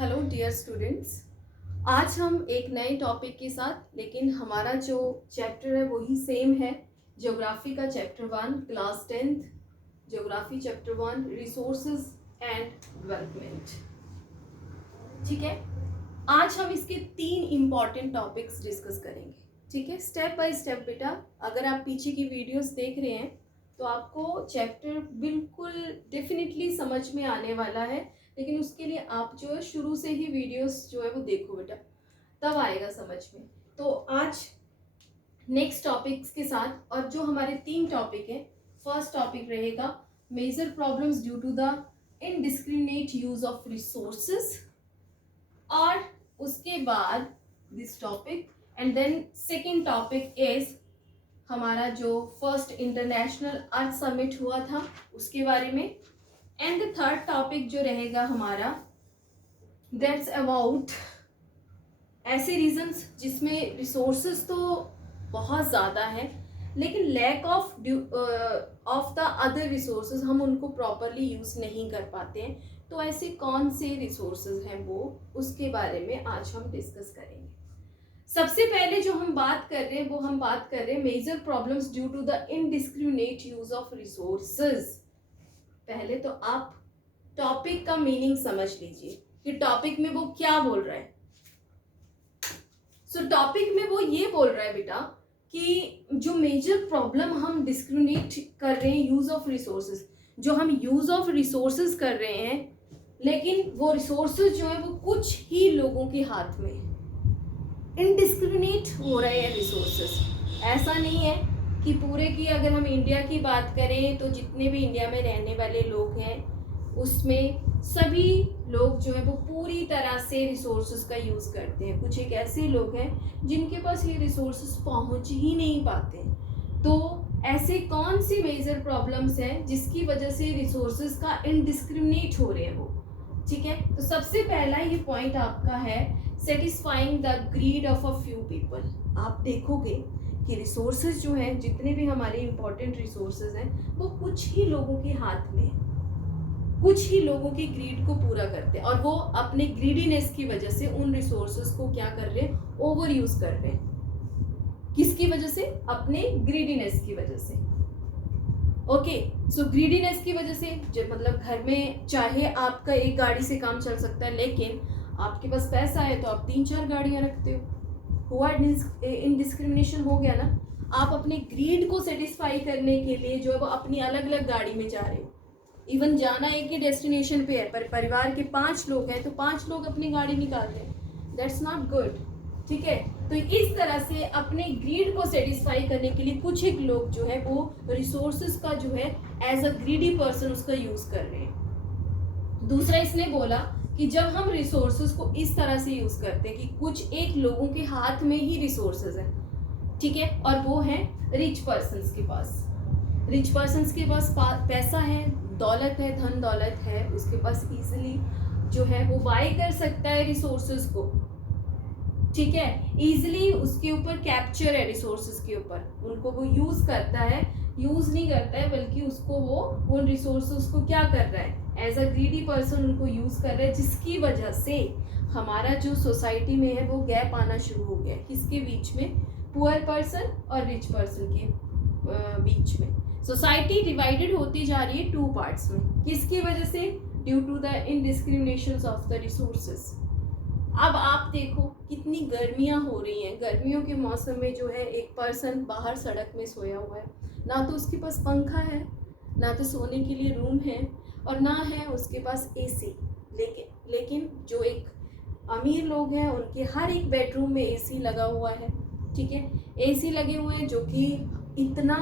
Hello dear students. आज हम एक नए टॉपिक के साथ, लेकिन हमारा जो चैप्टर है वही सेम है। ज्योग्राफी का chapter 1, class 10th geography chapter 1, resources and development. ठीक है, आज हम इसके 3 इम्पॉर्टेंट टॉपिक्स डिस्कस करेंगे। ठीक है, स्टेप बाय स्टेप बेटा। अगर आप पीछे की वीडियोस देख रहे हैं तो आपको चैप्टर बिल्कुल डेफिनेटली समझ में आने वाला है, लेकिन उसके लिए आप जो है शुरू से ही वीडियोस जो है वो देखो बेटा, तब आएगा समझ में। तो आज नेक्स्ट टॉपिक्स के साथ, और जो हमारे 3 टॉपिक हैं, फर्स्ट टॉपिक रहेगा major problems due to the indiscriminate use of resources, और उसके बाद this topic, and then second topic is हमारा जो फर्स्ट इंटरनेशनल अर्थ समिट हुआ था उसके बारे में, एंड द थर्ड टॉपिक जो रहेगा हमारा दैट्स अबाउट ऐसे रीजंस जिसमें रिसोर्सेज तो बहुत ज़्यादा है लेकिन lack of the other resources, हम उनको प्रॉपरली यूज़ नहीं कर पाते हैं। तो ऐसे कौन से रिसोर्सेज हैं वो, उसके बारे में आज हम डिस्कस करेंगे। सबसे पहले जो हम बात कर रहे हैं वो हम बात कर रहे हैं major problems due to the indiscriminate use of resources. पहले तो आप टॉपिक का मीनिंग समझ लीजिए कि टॉपिक में वो क्या बोल रहा है। टॉपिक में वो ये बोल रहा है बेटा कि जो मेजर प्रॉब्लम हम डिस्क्रिमिनेट कर रहे हैं यूज ऑफ रिसोर्सेज, जो हम यूज ऑफ रिसोर्सेज कर रहे हैं, लेकिन वो रिसोर्सेज जो है वो कुछ ही लोगों के हाथ में इनडिस्क्रिमिनेट हो रहे हैं रिसोर्सेज। ऐसा नहीं है कि पूरे की, अगर हम इंडिया की बात करें तो जितने भी इंडिया में रहने वाले लोग हैं उसमें सभी लोग जो है वो पूरी तरह से रिसोर्सेज का यूज़ करते हैं। कुछ एक ऐसे लोग हैं जिनके पास ये रिसोर्सेज पहुंच ही नहीं पाते। तो ऐसे कौन सी मेजर प्रॉब्लम्स हैं जिसकी वजह से रिसोर्सेज का इनडिस्क्रिमिनेट हो रहे हैं वो। ठीक है, तो सबसे पहला ये पॉइंट आपका है satisfying the greed of a few people. आप देखोगे कि रिसोर्सेज जो हैं, जितने भी हमारे इंपॉर्टेंट रिसोर्सेज हैं, वो कुछ ही लोगों के हाथ में, कुछ ही लोगों की ग्रीड को पूरा करते हैं, और वो अपने ग्रीडीनेस की वजह से उन रिसोर्सेज को क्या कर रहे हैं, ओवर यूज कर रहे हैं। किसकी वजह से? अपने ग्रीडीनेस की वजह से। ओके, सो ग्रीडीनेस की वजह से, जब मतलब घर में चाहे आपका एक गाड़ी से काम चल सकता है, लेकिन आपके पास पैसा है तो आप 3-4 गाड़ियां रखते हो। हुआ इनडिस्क्रिमिनेशन हो गया ना। आप अपने ग्रीड को सेटिस्फाई करने के लिए जो है वो अपनी अलग अलग गाड़ी में जा रहे हो। इवन जाना एक ही डेस्टिनेशन पे है, पर परिवार के 5 लोग हैं तो 5 लोग अपनी गाड़ी निकालते हैं। That's not good. ठीक है, तो इस तरह से अपने ग्रीड को सेटिस्फाई करने के लिए कुछ एक लोग जो है वो रिसोर्सेज का जो है एज अ ग्रीडी पर्सन उसका यूज कर रहे हैं। दूसरा इसने बोला कि जब हम रिसोर्सेज को इस तरह से यूज करते हैं कि कुछ एक लोगों के हाथ में ही रिसोर्सेज है, ठीक है, और वो है रिच पर्सन्स के पास। रिच पर्सन्स के पास पैसा है, दौलत है, धन दौलत है, उसके पास इजीली जो है वो बाय कर सकता है रिसोर्सेज को। ठीक है, इजीली उसके ऊपर कैप्चर है रिसोर्सेज के ऊपर, उनको वो यूज करता है, यूज नहीं करता है, बल्कि उसको वो उन रिसोर्सेज को क्या कर रहा है, एज अ ग्रीडी पर्सन उनको यूज कर रहा है, जिसकी वजह से हमारा जो सोसाइटी में है वो गैप आना शुरू हो गया। किसके बीच में? पुअर पर्सन और रिच पर्सन के बीच में सोसाइटी डिवाइडेड होती जा रही है 2 पार्ट्स में। किसकी वजह से? Due to the indiscrimination of the resources. अब आप देखो कितनी गर्मियां हो रही हैं। गर्मियों के मौसम में जो है एक पर्सन बाहर सड़क में सोया हुआ है, ना तो उसके पास पंखा है, ना तो सोने के लिए रूम है, और ना है उसके पास एसी। लेकिन जो एक अमीर लोग हैं उनके हर एक बेडरूम में एसी लगा हुआ है। ठीक है, एसी लगे हुए हैं जो कि इतना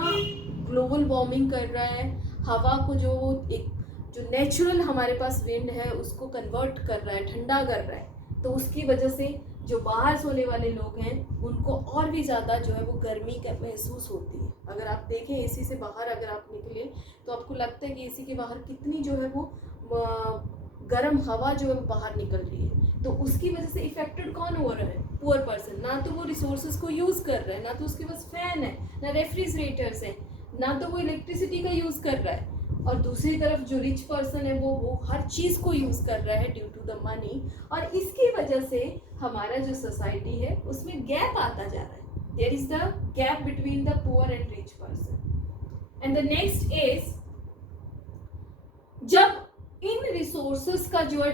ग्लोबल वार्मिंग कर रहा है, हवा को जो एक जो नेचुरल हमारे पास विंड है उसको कन्वर्ट कर रहा है, ठंडा कर रहा है। तो उसकी वजह से जो बाहर सोने वाले लोग हैं उनको और भी ज़्यादा जो है वो गर्मी का महसूस होती है। अगर आप देखें एसी से बाहर अगर आप निकले तो आपको लगता है कि एसी के बाहर कितनी जो है वो गर्म हवा जो है बाहर निकल रही है। तो उसकी वजह से इफेक्टेड कौन हो रहा है? Poor person. ना तो वो रिसोर्सेज को यूज़ कर रहा है, ना तो उसके पास फैन है, ना रेफ्रिजरेटर्स हैं, ना तो वो इलेक्ट्रिसिटी का यूज़ कर रहा है, और दूसरी तरफ जो रिच पर्सन है वो हर चीज़ को यूज़ कर रहा है ड्यू टू द मनी, और इसकी वजह से हमारा जो सोसाइटी है उसमें गैप आता जा रहा है। There is the gap between the poor and rich person. And the next is, जब इन रिसोर्सेस का जो है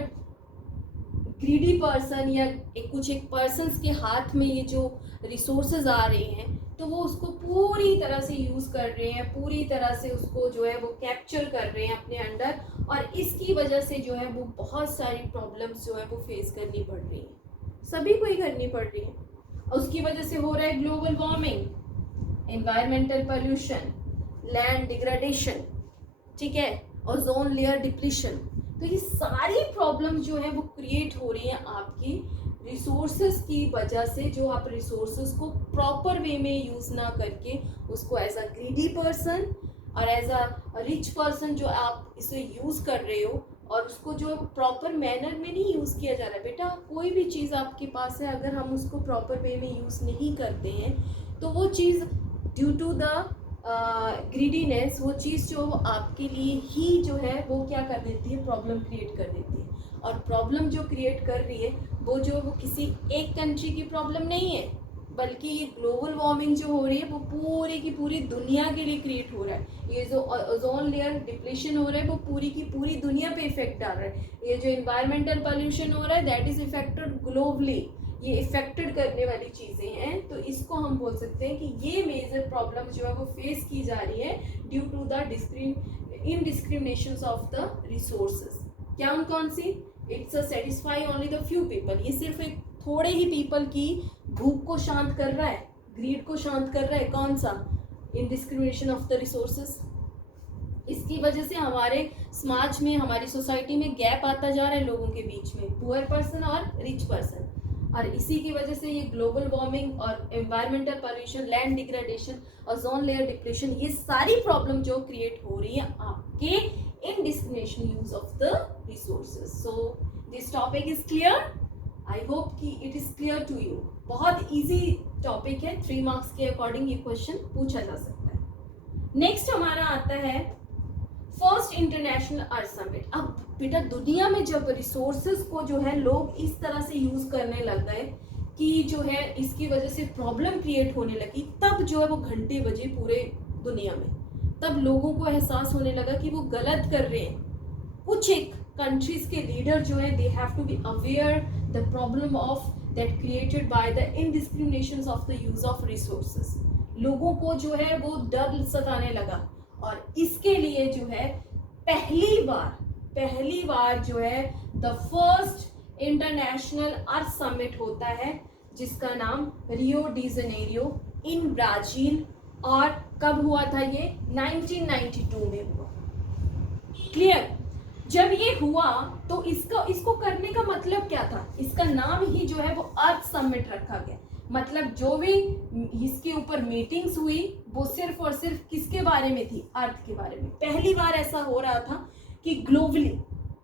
ग्रीडी पर्सन या कुछ एक पर्सन्स के हाथ में ये जो रिसोर्सेज आ रहे हैं तो वो उसको पूरी तरह से यूज़ कर रहे हैं, पूरी तरह से उसको जो है वो कैप्चर कर रहे हैं अपने अंडर, और इसकी वजह से जो है वो बहुत सारी प्रॉब्लम्स जो है वो फेस करनी पड़ रही हैं, सभी को ही करनी पड़ रही है। और उसकी वजह से हो रहा है global warming, environmental pollution, land degradation, ठीक है, ओजोन लेयर डिप्लीशन। तो ये सारी प्रॉब्लम जो है वो क्रिएट हो रही हैं आपकी रिसोर्सेज की वजह से, जो आप रिसोर्सेज को प्रॉपर वे में यूज़ ना करके उसको एज अ ग्रीडी पर्सन और एज अ रिच पर्सन जो आप इसे यूज़ कर रहे हो, और उसको जो प्रॉपर मैनर में नहीं यूज़ किया जा रहा है। बेटा कोई भी चीज़ आपके पास है, अगर हम उसको प्रॉपर वे में यूज़ नहीं करते हैं तो वो चीज़ ड्यू टू द ग्रीडीनेस, वो चीज़ जो आपके लिए ही जो है वो क्या कर देती है, प्रॉब्लम क्रिएट कर देती है। और प्रॉब्लम जो क्रिएट कर रही है वो किसी एक कंट्री की प्रॉब्लम नहीं है, बल्कि ये ग्लोबल वार्मिंग जो हो रही है वो पूरी की पूरी दुनिया के लिए क्रिएट हो रहा है। ये जो ओजोन लेयर डिप्लीशन हो रहा है वो पूरी की पूरी दुनिया पे इफेक्ट डाल रहा है। ये जो इन्वायरमेंटल पोल्यूशन हो रहा है दैट इज इफेक्टेड ग्लोबली, ये इफेक्टेड करने वाली चीज़ें हैं। तो इसको हम बोल सकते हैं कि ये मेजर प्रॉब्लम जो है वो फेस की जा रही है due to the indiscriminations of the resources. क्या उन कौन सी? It's a satisfy only the few people, ये सिर्फ एक थोड़े ही पीपल की भूख को शांत कर रहा है, ग्रीड को शांत कर रहा है। कौन सा? इनडिस्क्रिमिनेशन ऑफ द रिसोर्सेज। इसकी वजह से हमारे समाज में, हमारी सोसाइटी में गैप आता जा रहा है लोगों के बीच में, पुअर पर्सन और रिच पर्सन। और इसी की वजह से ये ग्लोबल वार्मिंग और environmental pollution, land degradation, ozone layer depression, ये सारी प्रॉब्लम जो क्रिएट हो रही है आपके indiscrimination use of the resources. So this topic is clear, I hope कि it is clear to you. बहुत इजी टॉपिक है, 3 मार्क्स के अकॉर्डिंग ये क्वेश्चन पूछा जा सकता है। नेक्स्ट हमारा आता है फर्स्ट इंटरनेशनल अर्थ समिट। अब बेटा दुनिया में जब रिसोर्सेज को जो है लोग इस तरह से यूज करने लग गए कि जो है इसकी वजह से प्रॉब्लम क्रिएट होने लगी, तब जो है वो घंटे बजे पूरे दुनिया में, तब लोगों को एहसास होने लगा कि वो गलत कर रहे हैं। कुछ एक कंट्रीज के लीडर जो है they have to be aware the problem of that created by the indiscriminations of the use of resources. लोगों को जो है वो डर सताने लगा, और इसके लिए जो है पहली बार जो है the first international Earth summit होता है, जिसका नाम रियो डी जेनेरियो इन ब्राजील। और कब हुआ था ये? 1992 में हुआ। क्लियर? जब ये हुआ तो इसको करने का मतलब क्या था? इसका नाम ही जो है वो अर्थ समिट रखा गया। मतलब जो भी इसके ऊपर मीटिंग्स हुई वो सिर्फ और सिर्फ किसके बारे में थी? अर्थ के बारे में। पहली बार ऐसा हो रहा था कि ग्लोबली,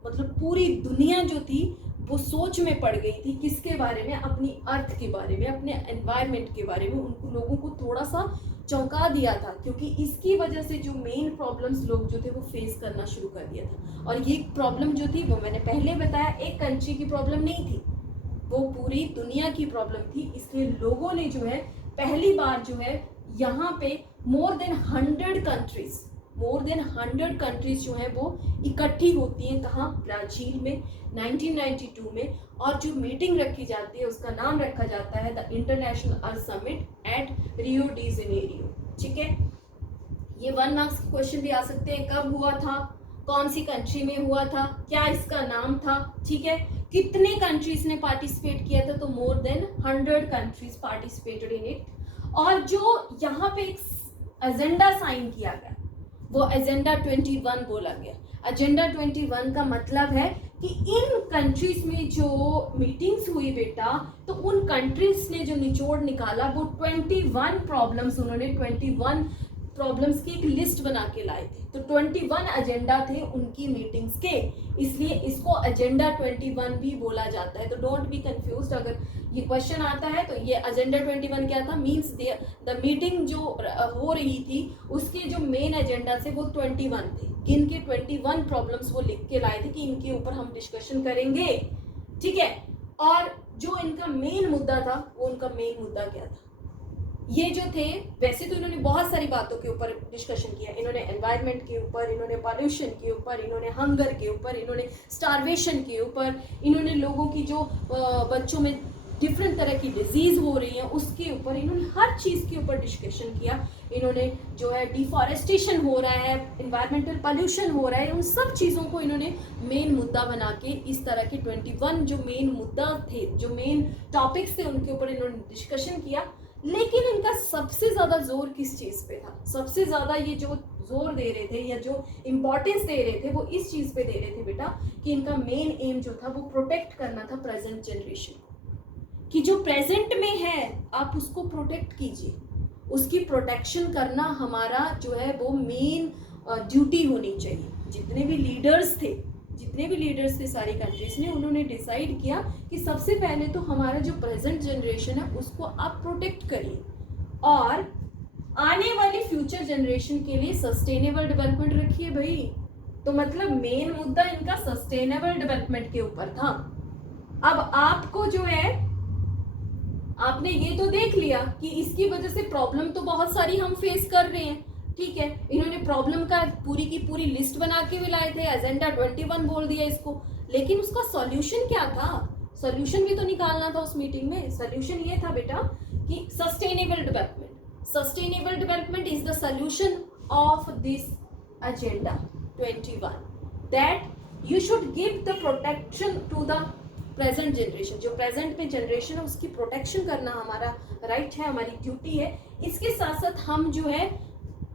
मतलब पूरी दुनिया जो थी वो सोच में पड़ गई थी किसके बारे में? अपनी अर्थ के बारे में, अपने एनवायरनमेंट के बारे में। उनको लोगों को थोड़ा सा चौंका दिया था, क्योंकि इसकी वजह से जो मेन प्रॉब्लम्स लोग जो थे वो फेस करना शुरू कर दिया था। और ये प्रॉब्लम जो थी वो मैंने पहले बताया एक कंट्री की प्रॉब्लम नहीं थी, वो पूरी दुनिया की प्रॉब्लम थी। इसलिए लोगों ने जो है पहली बार जो है यहाँ पे मोर देन 100 कंट्रीज जो है वो इकट्ठी होती हैं। कहाँ? ब्राज़ील में 1992 में। और जो मीटिंग रखी जाती है उसका नाम रखा जाता है the International Earth Summit at Rio de Janeiro. ठीक है, ये 1 मार्क्स के क्वेश्चन भी आ सकते हैं। कब हुआ था, कौन सी कंट्री में हुआ था, क्या इसका नाम था, ठीक है, कितने कंट्रीज ने पार्टिसिपेट किया था? तो more than 100 countries participated in it. और जो यहाँ पे एक एजेंडा साइन किया गया वो एजेंडा 21 बोला गया। एजेंडा 21 का मतलब है कि इन कंट्रीज में जो मीटिंग्स हुई बेटा, तो उन कंट्रीज ने जो निचोड़ निकाला वो 21 प्रॉब्लम्स, उन्होंने 21 प्रॉब्लम्स की एक लिस्ट बना के लाए थे। तो 21 एजेंडा थे उनकी मीटिंग्स के, इसलिए इसको एजेंडा 21 भी बोला जाता है। तो डोंट बी कंफ्यूज्ड, अगर ये क्वेश्चन आता है तो ये एजेंडा 21 क्या था, मीन्स द मीटिंग जो हो रही थी उसके जो मेन एजेंडा थे वो 21 थे। किन के 21 प्रॉब्लम्स वो लिख के लाए थे कि इनके ऊपर हम डिस्कशन करेंगे, ठीक है। और जो इनका मेन मुद्दा था, वो उनका मेन मुद्दा क्या था, ये जो थे, वैसे तो इन्होंने बहुत सारी बातों के ऊपर डिस्कशन किया। इन्होंने एनवायरनमेंट के ऊपर, इन्होंने पॉल्यूशन के ऊपर, इन्होंने हंगर के ऊपर, इन्होंने स्टारवेशन के ऊपर, इन्होंने लोगों की जो बच्चों में डिफरेंट तरह की डिजीज हो रही है उसके ऊपर, इन्होंने हर चीज़ के ऊपर डिस्कशन किया। इन्होंने जो है डिफॉरेस्टेशन हो रहा है, इन्वायरमेंटल पॉल्यूशन हो रहा है, उन सब चीज़ों को इन्होंने मेन मुद्दा बना के इस तरह के 21 जो मेन मुद्दा थे, जो मेन टॉपिक्स थे, उनके ऊपर इन्होंने डिस्कशन किया। लेकिन इनका सबसे ज़्यादा जोर किस चीज़ पे था, सबसे ज़्यादा ये जो जोर दे रहे थे या जो इम्पोर्टेंस दे रहे थे वो इस चीज़ पे दे रहे थे बेटा कि इनका मेन एम जो था वो प्रोटेक्ट करना था प्रेजेंट जनरेशन को, कि जो प्रेजेंट में है आप उसको प्रोटेक्ट कीजिए, उसकी प्रोटेक्शन करना हमारा जो है वो मेन ड्यूटी होनी चाहिए। जितने भी लीडर्स थे सारी कंट्रीज ने, उन्होंने डिसाइड किया कि सबसे पहले तो हमारा जो प्रेजेंट जनरेशन है उसको आप प्रोटेक्ट करिए और आने वाली फ्यूचर जनरेशन के लिए सस्टेनेबल डेवलपमेंट रखिए भाई। तो मतलब मेन मुद्दा इनका सस्टेनेबल डेवलपमेंट के ऊपर था। अब आपको जो है, आपने ये तो देख लिया कि इसकी वजह से प्रॉब्लम तो बहुत सारी हम फेस कर रहे हैं, ठीक है। इन्होंने प्रॉब्लम का पूरी की पूरी लिस्ट बना के भी लाए थे, एजेंडा 21 बोल दिया इसको, लेकिन उसका सॉल्यूशन क्या था, सॉल्यूशन भी तो निकालना था उस मीटिंग में। सॉल्यूशन ये था बेटा कि sustainable development is the solution of this agenda 21, that you should give the protection to the present generation. जो प्रेजेंट में जनरेशन है उसकी प्रोटेक्शन करना हमारा राइट है, हमारी ड्यूटी है। इसके साथ साथ हम जो है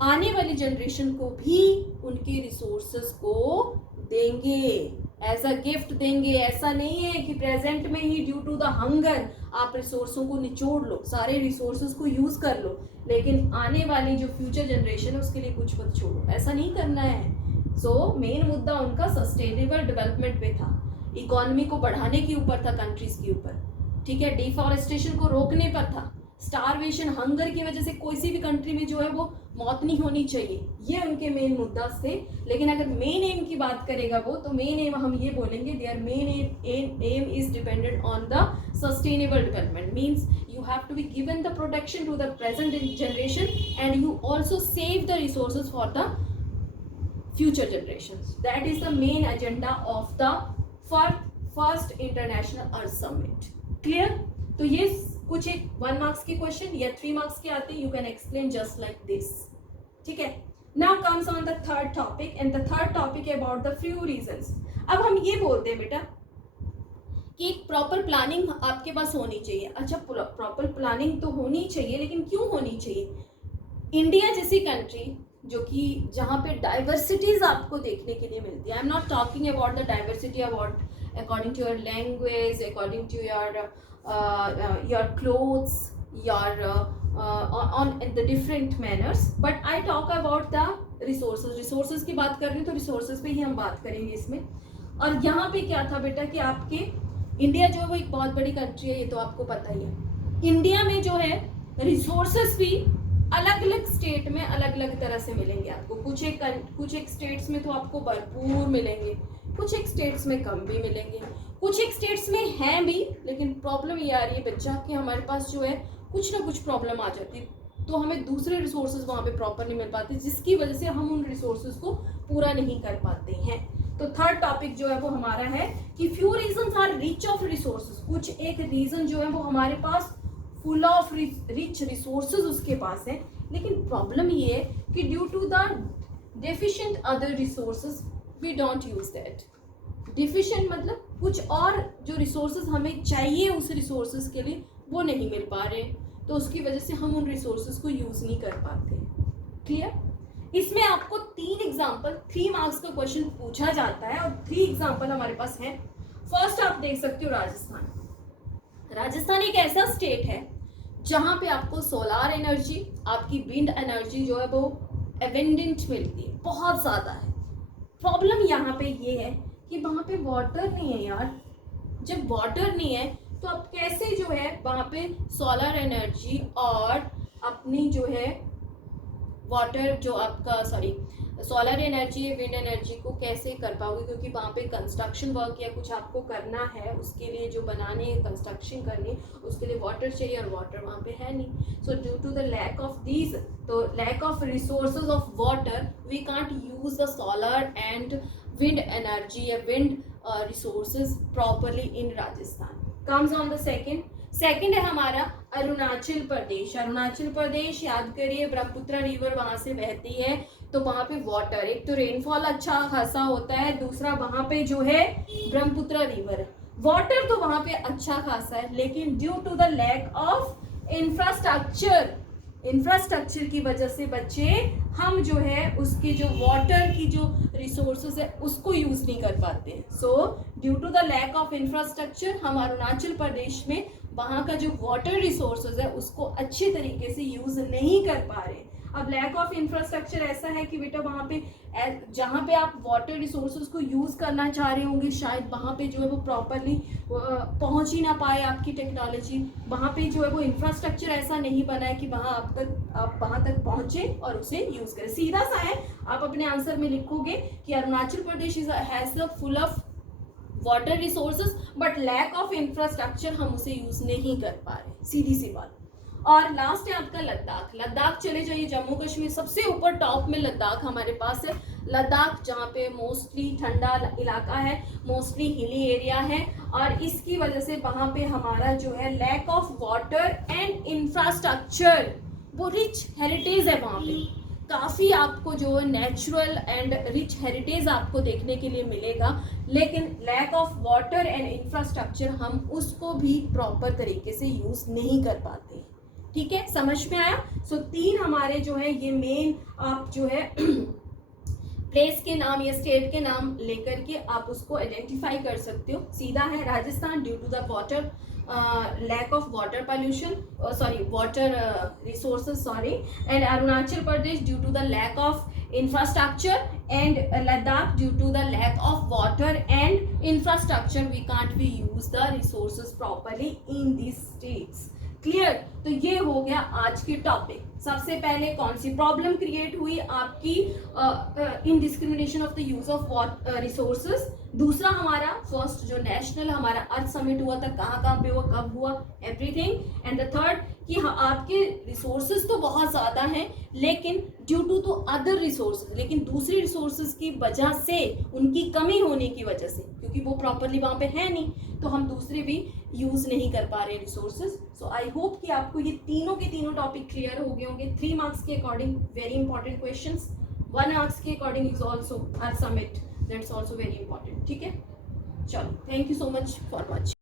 आने वाली जनरेशन को भी उनके रिसोर्सेज को देंगे, एज अ गिफ्ट देंगे। ऐसा नहीं है कि प्रेजेंट में ही ड्यू टू द हंगर आप रिसोर्सों को निचोड़ लो, सारे रिसोर्सेज को यूज कर लो, लेकिन आने वाली जो फ्यूचर जनरेशन है उसके लिए कुछ मत छोड़ो, ऐसा नहीं करना है। सो मेन मुद्दा उनका सस्टेनेबल डेवलपमेंट पे था, इकोनॉमी को बढ़ाने के ऊपर था, कंट्रीज के ऊपर, ठीक है। डिफॉरेस्टेशन को रोकने पर था, स्टारवेशन हंगर की वजह से कोई सी भी कंट्री में जो है वो मौत नहीं होनी चाहिए, ये उनके मेन मुद्दा थे। लेकिन अगर मेन एम की बात करेगा वो, तो मेन एम हम ये बोलेंगे their main aim is dependent on the sustainable development, means you have to be given the protection to the present generation and you also save the resources for the future generations. That is the main agenda of the first international earth summit. Clear? तो ये कुछ एक 1 marks के question या 3 marks के आते हैं, you can explain just like this, ठीक है। Now comes on the third topic, and the third topic about the few reasons. अब हम ये बोलते हैं बेटा कि एक प्रॉपर प्लानिंग आपके पास होनी चाहिए। अच्छा, प्रॉपर प्लानिंग तो होनी चाहिए, लेकिन क्यों होनी चाहिए? इंडिया जैसी कंट्री जो कि जहाँ पे डाइवर्सिटीज आपको देखने के लिए मिलती है, I am not talking about the diversity about according to your language, according to your clothes, your on the different manners, but I talk about the resources की बात कर रही हूँ, तो resources पे ही हम बात करेंगे इसमें। और यहाँ पे क्या था बेटा कि आपके इंडिया जो है वो एक बहुत बड़ी कंट्री है, ये तो आपको पता ही है। इंडिया में जो है रिसोर्सेज भी अलग अलग स्टेट में अलग अलग तरह से मिलेंगे आपको। कुछ एक स्टेट्स में तो आपको भरपूर मिलेंगे, कुछ एक स्टेट्स में कम भी मिलेंगे, कुछ एक स्टेट्स में हैं भी, लेकिन प्रॉब्लम ये आ रही है बच्चा कि हमारे पास जो है कुछ ना कुछ प्रॉब्लम आ जाती है, तो हमें दूसरे रिसोर्सेज वहाँ पे प्रॉपर नहीं मिल पाते, जिसकी वजह से हम उन रिसोर्सेज को पूरा नहीं कर पाते हैं। तो थर्ड टॉपिक जो है वो हमारा है कि few reasons are rich of resources. कुछ एक रीजन जो है वो हमारे पास फुल ऑफ रिच रिसोर्सेज उसके पास है, लेकिन प्रॉब्लम ये है कि due to the deficient other resources we don't use that. Deficient मतलब कुछ और जो रिसोर्सेज हमें चाहिए उस रिसोर्सेज के लिए वो नहीं मिल पा रहे, तो उसकी वजह से हम उन रिसोर्सेज को यूज नहीं कर पाते। क्लियर? इसमें आपको 3 एग्जाम्पल, 3 मार्क्स का क्वेश्चन पूछा जाता है और 3 एग्जाम्पल हमारे पास है। फर्स्ट आप देख सकते हो राजस्थान। राजस्थान एक ऐसा स्टेट है जहाँ पे आपको सोलार एनर्जी, आपकी विंड एनर्जी जो है वो एबेंडेंट मिलती है, बहुत ज़्यादा है। प्रॉब्लम यहाँ पे ये है कि वहाँ पे वाटर नहीं है यार। जब वाटर नहीं है तो आप कैसे जो है वहाँ पे सोलर एनर्जी और अपनी जो है वाटर जो आपका सोलर एनर्जी या विंड एनर्जी को कैसे कर पाओगे, क्योंकि वहाँ पे कंस्ट्रक्शन वर्क या कुछ आपको करना है, उसके लिए जो बनाने कंस्ट्रक्शन करनी उसके लिए वाटर चाहिए और वाटर वहाँ पे है नहीं। So due to the lack of these, तो lack of resources of water, we can't use the solar and wind energy या wind resources properly in Rajasthan. Comes on the second है हमारा अरुणाचल प्रदेश। अरुणाचल प्रदेश याद करिए, ब्रह्मपुत्र रिवर वहां से बहती है, तो वहां पे वाटर, एक तो रेनफॉल अच्छा खासा होता है, दूसरा वहां पे जो है ब्रह्मपुत्र रिवर, वाटर तो वहां पे अच्छा खासा है, लेकिन due to the lack of infrastructure की वजह से बच्चे हम जो है उसके जो वाटर की जो रिसोर्सेज है उसको यूज नहीं कर पाते हैं। So due to the lack of infrastructure हम अरुणाचल प्रदेश में वहाँ का जो वाटर रिसोर्सेज है उसको अच्छे तरीके से यूज नहीं कर पा रहे। अब लैक ऑफ इंफ्रास्ट्रक्चर ऐसा है कि बेटा वहाँ पे जहाँ पे आप वाटर रिसोर्सेज को यूज करना चाह रहे होंगे, शायद वहाँ पे जो है वो प्रॉपरली पहुँच ही ना पाए आपकी टेक्नोलॉजी, वहाँ पे जो है वो इंफ्रास्ट्रक्चर ऐसा नहीं बना है कि आप वहाँ तक पहुँचे और उसे यूज करें। सीधा सा है, आप अपने आंसर में लिखोगे कि Arunachal Pradesh has the full of water resources but lack of infrastructure, हम उसे यूज नहीं कर पा रहे, सीधी सी बात। और लास्ट है आपका लद्दाख। लद्दाख चले जाइए, जम्मू कश्मीर सबसे ऊपर टॉप में लद्दाख हमारे पास है। लद्दाख जहाँ पे मोस्टली ठंडा इलाका है, मोस्टली हिली एरिया है, और इसकी वजह से वहाँ पे हमारा जो है lack of water and infrastructure, वो रिच हेरिटेज है वहाँ पे, काफ़ी आपको जो नेचुरल एंड रिच हेरिटेज आपको देखने के लिए मिलेगा, लेकिन lack of water and infrastructure हम उसको भी प्रॉपर तरीके से यूज नहीं कर पाते। ठीक है, समझ में आया? सो 3 हमारे जो है ये मेन, आप जो है प्लेस के नाम या स्टेट के नाम लेकर के आप उसको आइडेंटिफाई कर सकते हो। सीधा है Rajasthan due to the water lack of water pollution, water resources, and Arunachal Pradesh due to the lack of infrastructure, and Ladakh due to the lack of water and infrastructure, we can't be use the resources properly in these states. Clear? तो ये हो गया आज की topic. सबसे पहले कौन सी problem create हुई आपकी indiscrimination of the use of resources. दूसरा हमारा फर्स्ट जो नेशनल हमारा अर्थ समिट हुआ था, कहाँ पे हुआ, कब हुआ, एवरीथिंग। एंड द थर्ड कि आपके रिसोर्सेज तो बहुत ज़्यादा हैं, लेकिन ड्यू टू अदर रिसोर्सेज, लेकिन दूसरी रिसोर्सेज की वजह से, उनकी कमी होने की वजह से, क्योंकि वो प्रॉपरली वहाँ पे है नहीं, तो हम दूसरे भी यूज़ नहीं कर पा रहे रिसोर्सेज। सो आई होप कि आपको ये तीनों के तीनों टॉपिक क्लियर हो गए होंगे। 3 मार्क्स के according very important questions, 1 marks के according is also earth summit, that's also very important. ठीक है, चलो, thank you so much for watching.